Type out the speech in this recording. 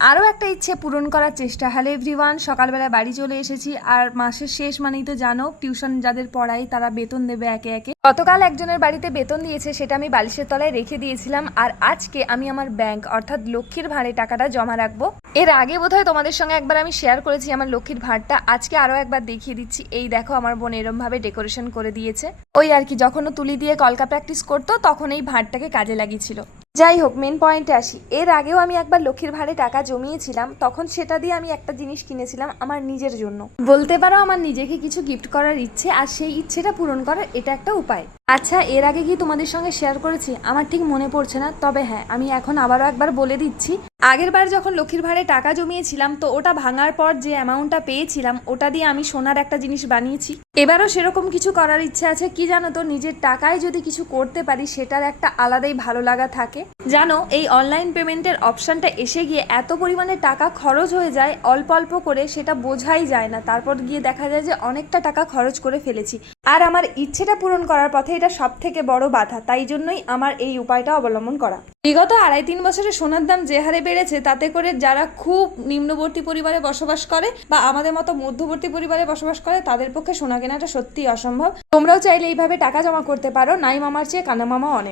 আরও একটা ইচ্ছে পূরণ করার চেষ্টা। হ্যালো এভরিওয়ান, সকালবেলা বাড়ি চলে এসেছি। আর মাসের শেষ মানেই তো জানো, টিউশন যাদের পড়াই তারা বেতন দেবে একে একে। গতকাল একজনের বাড়িতে বেতন দিয়েছে, সেটা আমি বালিশের তলায় রেখে দিয়েছিলাম। আর আজকে আমি আমার ব্যাংক অর্থাৎ লক্ষ্মীর ভাঁড়ে টাকাটা জমা রাখবো। এর আগে বোধহয় তোমাদের সঙ্গে একবার আমি শেয়ার করেছি আমার লক্ষ্মীর ভাঁড়টা। আজকে আরও একবার দেখিয়ে দিচ্ছি। এই দেখো, আমার বোন এরমভাবে ডেকোরেশন করে দিয়েছে। ওই আর কি, যখনও তুলি দিয়ে কলকা প্র্যাকটিস করতো তখন এই ভাঁড়টাকে কাজে লাগিয়েছিল। যাই হোক, মেন পয়েন্টে আসি। এর আগেও আমি একবার লক্ষ্মীর ভাঁড়ে টাকা জমিয়েছিলাম, তখন সেটা দিয়ে আমি একটা জিনিস কিনেছিলাম আমার নিজের জন্য। বলতে পারো আমার নিজেকে কিছু গিফট করার ইচ্ছে, আর সেই ইচ্ছেটা পূরণ করার এটা একটা উপায়। আচ্ছা, এর আগে কি তোমাদের সঙ্গে শেয়ার করেছি আমার ঠিক মনে পড়ছে না, তবে হ্যাঁ, আমি এখন আবারও একবার বলে দিচ্ছি। আগের বার যখন লক্ষ্মীর ভাঁড়ে টাকা জমিয়েছিলাম, তো ওটা ভাঙার পর যে অ্যামাউন্টটা পেয়েছিলাম ওটা দিয়ে আমি সোনার একটা জিনিস বানিয়েছি। এবারও সেরকম কিছু করার ইচ্ছে আছে। কি জানো তো, নিজের টাকায় যদি কিছু করতে পারি সেটার একটা আলাদাই ভালো লাগা থাকে। জানো, এই অনলাইন পেমেন্টের অপশানটা এসে গিয়ে এত পরিমাণে টাকা খরচ হয়ে যায় অল্প অল্প করে, সেটা বোঝাই যায় না। তারপর গিয়ে দেখা যায় যে অনেকটা টাকা খরচ করে ফেলেছি। আর আমার ইচ্ছেটা পূরণ করার পথে এটা সব থেকে বড় বাধা। তাই জন্যই আমার এই উপায়টা অবলম্বন করা। বিগত 2.5-3 বছরে সোনার দাম যে হারে বেড়েছে, তাতে করে যারা খুব নিম্নবর্তী পরিবারে বসবাস করে বা আমাদের মতো মধ্যবর্তী পরিবারে বসবাস করে, তাদের পক্ষে সোনা কেনাটা সত্যিই অসম্ভব। তোমরাও চাইলে এইভাবে টাকা জমা করতে পারো। নাই মামার চেয়ে কানা মামা অনেক।